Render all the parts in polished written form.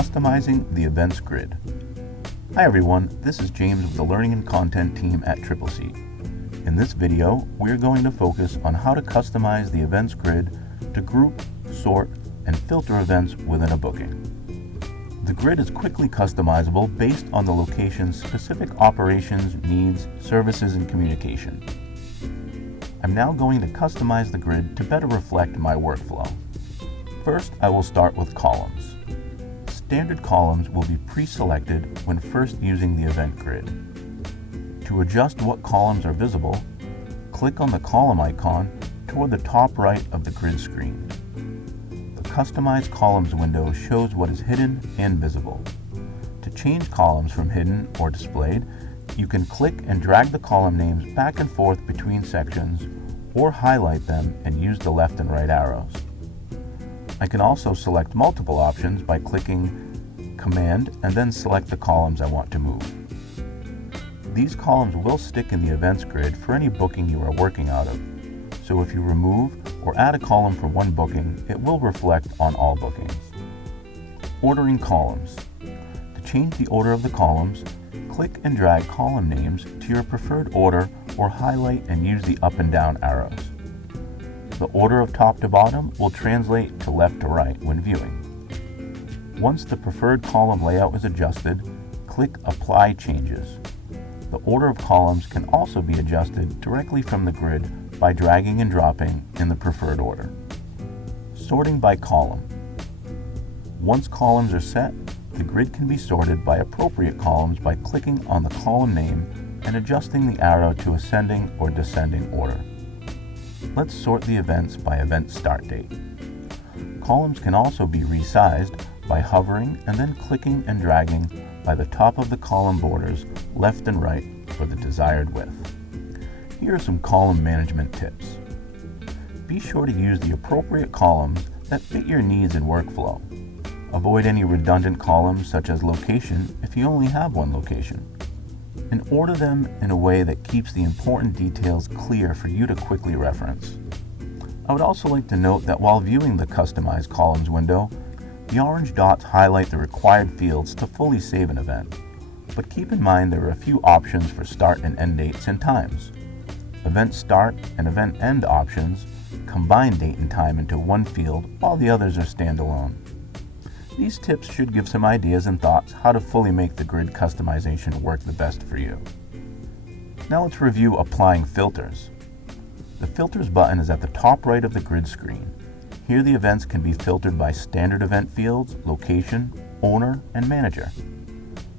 Customizing the Events Grid. Hi everyone, this is James with the Learning and Content team at CCC. In this video, we're going to focus on how to customize the Events Grid to group, sort, and filter events within a booking. The grid is quickly customizable based on the location's specific operations, needs, services, and communication. I'm now going to customize the grid to better reflect my workflow. First, I will start with columns. Standard columns will be pre-selected when first using the event grid. To adjust what columns are visible, click on the column icon toward the top right of the grid screen. The Customize Columns window shows what is hidden and visible. To change columns from hidden or displayed, you can click and drag the column names back and forth between sections or highlight them and use the left and right arrows. I can also select multiple options by clicking Command and then select the columns I want to move. These columns will stick in the events grid for any booking you are working out of, so if you remove or add a column for one booking, it will reflect on all bookings. Ordering columns. To change the order of the columns, click and drag column names to your preferred order or highlight and use the up and down arrows. The order of top to bottom will translate to left to right when viewing. Once the preferred column layout is adjusted, click Apply Changes. The order of columns can also be adjusted directly from the grid by dragging and dropping in the preferred order. Sorting by column. Once columns are set, the grid can be sorted by appropriate columns by clicking on the column name and adjusting the arrow to ascending or descending order. Let's sort the events by event start date. Columns can also be resized by hovering and then clicking and dragging by the top of the column borders left and right for the desired width. Here are some column management tips. Be sure to use the appropriate columns that fit your needs and workflow. Avoid any redundant columns such as location if you only have one location. And order them in a way that keeps the important details clear for you to quickly reference. I would also like to note that while viewing the Customize Columns window, the orange dots highlight the required fields to fully save an event. But keep in mind there are a few options for start and end dates and times. Event start and event end options combine date and time into one field while the others are standalone. These tips should give some ideas and thoughts how to fully make the grid customization work the best for you. Now let's review applying filters. The Filters button is at the top right of the grid screen. Here the events can be filtered by standard event fields, location, owner, and manager.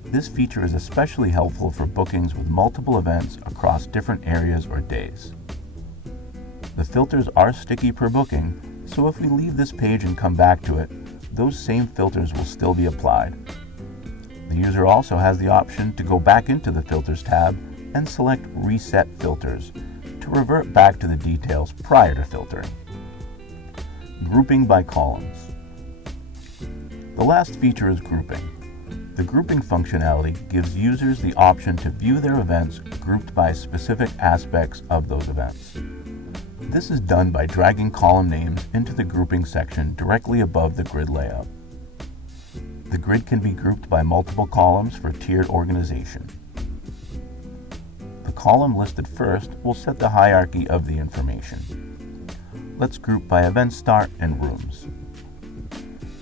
This feature is especially helpful for bookings with multiple events across different areas or days. The filters are sticky per booking, so if we leave this page and come back to it, those same filters will still be applied. The user also has the option to go back into the Filters tab and select Reset Filters to revert back to the details prior to filtering. Grouping by columns. The last feature is grouping. The grouping functionality gives users the option to view their events grouped by specific aspects of those events. This is done by dragging column names into the grouping section directly above the grid layout. The grid can be grouped by multiple columns for tiered organization. The column listed first will set the hierarchy of the information. Let's group by event start and rooms.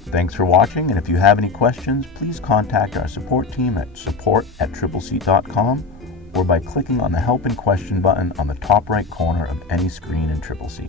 Thanks for watching, and if you have any questions, please contact our support team at support@ccc.com or by clicking on the Help and Question button on the top right corner of any screen in CCC.